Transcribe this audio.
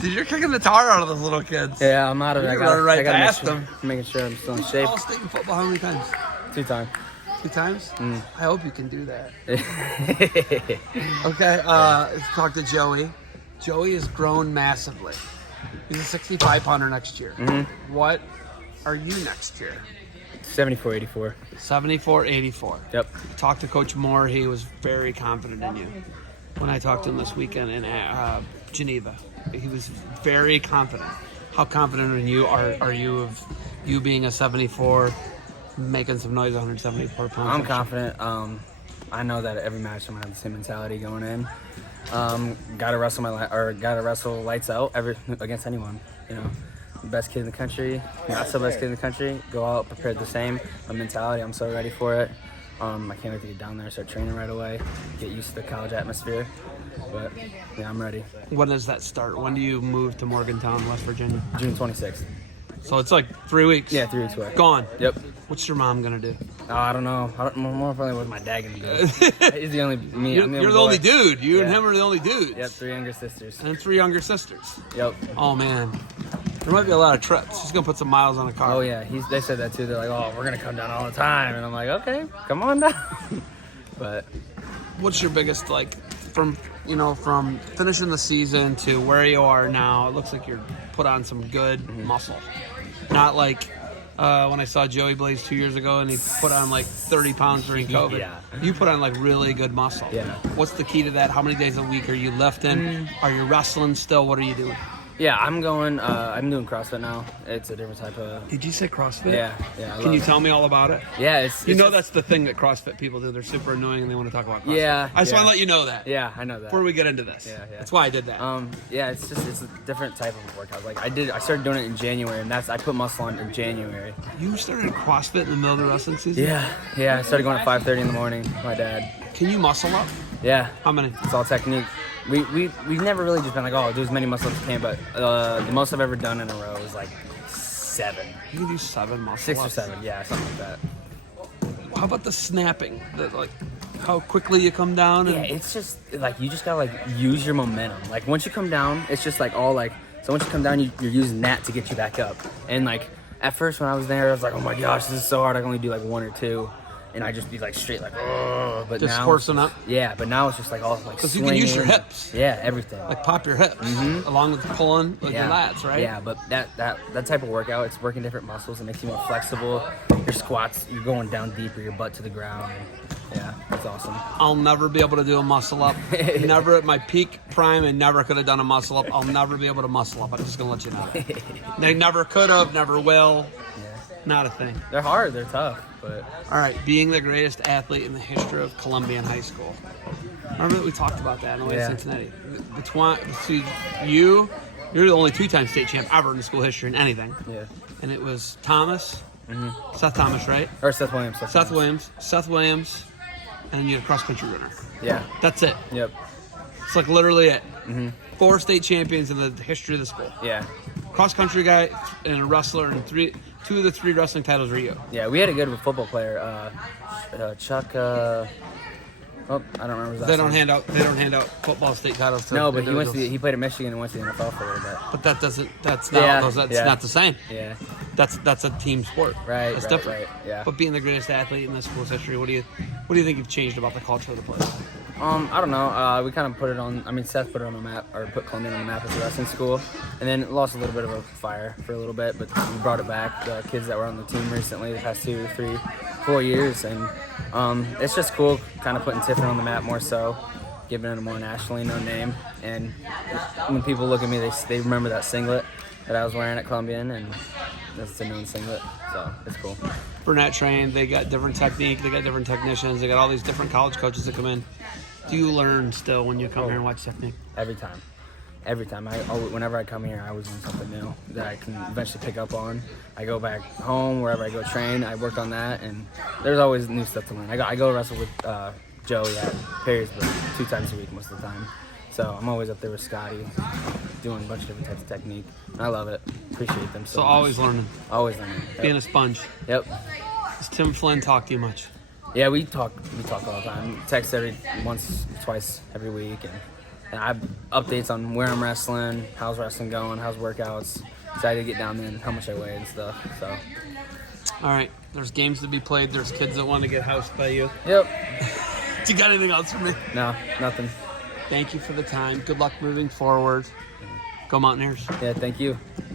Dude, you're kicking the tar out of those little kids. Yeah, I'm out of it. You're running right past them. Making sure I'm still in shape. All state in football, how many times? 2 times. 2 times? Mm. I hope you can do that. Okay, let's talk to Joey. Joey has grown massively. He's a 65 pounder next year. Mm-hmm. What are you next year? 74-84. 74-84. Yep. Talked to Coach Moore. He was very confident in you. When I talked to him this weekend in Geneva, he was very confident. How confident in you are you of you being a 74, making some noise, 174 pounds? I'm confident. I know that every match I'm gonna have the same mentality going in. Gotta wrestle lights out against anyone. You know, best kid in the country, not so best kid in the country. Go out prepared the same. My mentality, I'm so ready for it. I can't wait to get down there, start training right away, get used to the college atmosphere. But yeah, I'm ready. When does that start? When do you move to Morgantown, West Virginia? June 26th. So it's like 3 weeks. Yeah, 3 weeks away. Gone. Yep. What's your mom gonna do? I don't know. More probably what's my dad gonna do. He's the only me. You're the only dude. You and him are the only dudes. Yep, 3 younger sisters. And 3 younger sisters. Yep. Oh man, there might be a lot of trips. She's gonna put some miles on a car. Oh yeah, they said that too. They're like, oh, we're gonna come down all the time, and I'm like, okay, come on down. But what's your biggest from finishing the season to where you are now? It looks like you're put on some good muscle. Not like when I saw Joey Blaze 2 years ago and he put on like 30 pounds during COVID. Yeah. You put on like really good muscle. Yeah. What's the key to that? How many days a week are you lifting? Are you wrestling still? What are you doing? Yeah, I'm doing CrossFit now. It's a different type of... Did you say CrossFit? Yeah. Can you tell me all about it? Yeah, it's that's the thing that CrossFit people do. They're super annoying and they want to talk about CrossFit. Yeah. I just want to let you know that. Yeah, I know that. Before we get into this. Yeah. That's why I did that. Yeah, it's a different type of workout. Like I started doing it in January, and I put muscle on in January. You started CrossFit in the middle of the wrestling season? Yeah. I started going at 5:30 in the morning. My dad. Can you muscle up? Yeah. How many? It's all technique. We've never really just been like, oh, do as many muscle ups as you can, but the most I've ever done in a row is like 7. You can do 7 muscle 6 ups. or 7, yeah, something like that. How about the snapping? How quickly you come down? Yeah, it's just like you just gotta use your momentum. Like once you come down, it's just like all like. So once you come down, you're using that to get you back up. And like at first when I was there, I was like, oh my gosh, this is so hard. I can only do like 1 or 2. And I just be like straight like, oh, but just now horsing up. Yeah, but now it's just like all like. Because you can use your hips. Yeah, everything. Like pop your hips, along with pulling your lats, right? Yeah, but that type of workout, it's working different muscles. It makes you more flexible. Your squats, you're going down deeper, your butt to the ground. Yeah, that's awesome. I'll never be able to do a muscle up. Never at my peak prime, and never could have done a muscle up. I'll never be able to muscle up. I'm just gonna let you know. They never could have, never will. Yeah. Not a thing. They're hard. They're tough. But all right, being the greatest athlete in the history of Columbian High School. Remember that we talked about that in the way of Cincinnati. You're the only 2-time state champ ever in the school history in anything. Yeah. And it was Thomas, Seth Thomas, right? Or Seth Williams. Seth Williams, and then you had a cross country runner. Yeah. That's it. Yep. It's like literally it. 4 state champions in the history of the school. Yeah. Cross country guy and a wrestler, and 2 of the 3 wrestling titles were you. Yeah, we had a good football player, Chuck. I don't remember his last They name. don't hand out football state titles. No, but he played at Michigan and went to the NFL for a little bit. But that's not the same. Yeah. That's a team sport. Right. That's different. Right. Yeah. But being the greatest athlete in the school's history, what do you think you've changed about the culture of the place? I don't know. We kind of put it on. I mean, Seth put it on the map, or put Conley on the map as a wrestling school, and then lost a little bit of a fire for a little bit, but we brought it back. The kids that were on the team recently, the past 2, 3, 4 years, and it's just cool, kind of putting Tiffin on the map more so, giving it a more nationally known name. And when people look at me, they remember that singlet that I was wearing at Columbian, and that's the known singlet, so it's cool. Burnett trained. They got different technique. They got different technicians. They got all these different college coaches that come in. Do you learn still when you come here and watch technique? Every time. Whenever I come here, I always learn something new that I can eventually pick up on. I go back home, wherever I go train, I work on that, and there's always new stuff to learn. I go wrestle with Joey at Perrysburg 2 times a week most of the time. So I'm always up there with Scotty, doing a bunch of different types of technique. I love it. Appreciate them so much. Always learning. Always learning. Yep. Being a sponge. Yep. Does Tim Flynn talk to you much? Yeah, we talk all the time. Text twice every week, and And I have updates on where I'm wrestling, how's wrestling going, how's workouts. Excited to get down there and how much I weigh and stuff. So. All right. There's games to be played. There's kids that want to get housed by you. Yep. Do you got anything else for me? No, nothing. Thank you for the time. Good luck moving forward. Go Mountaineers. Yeah, thank you.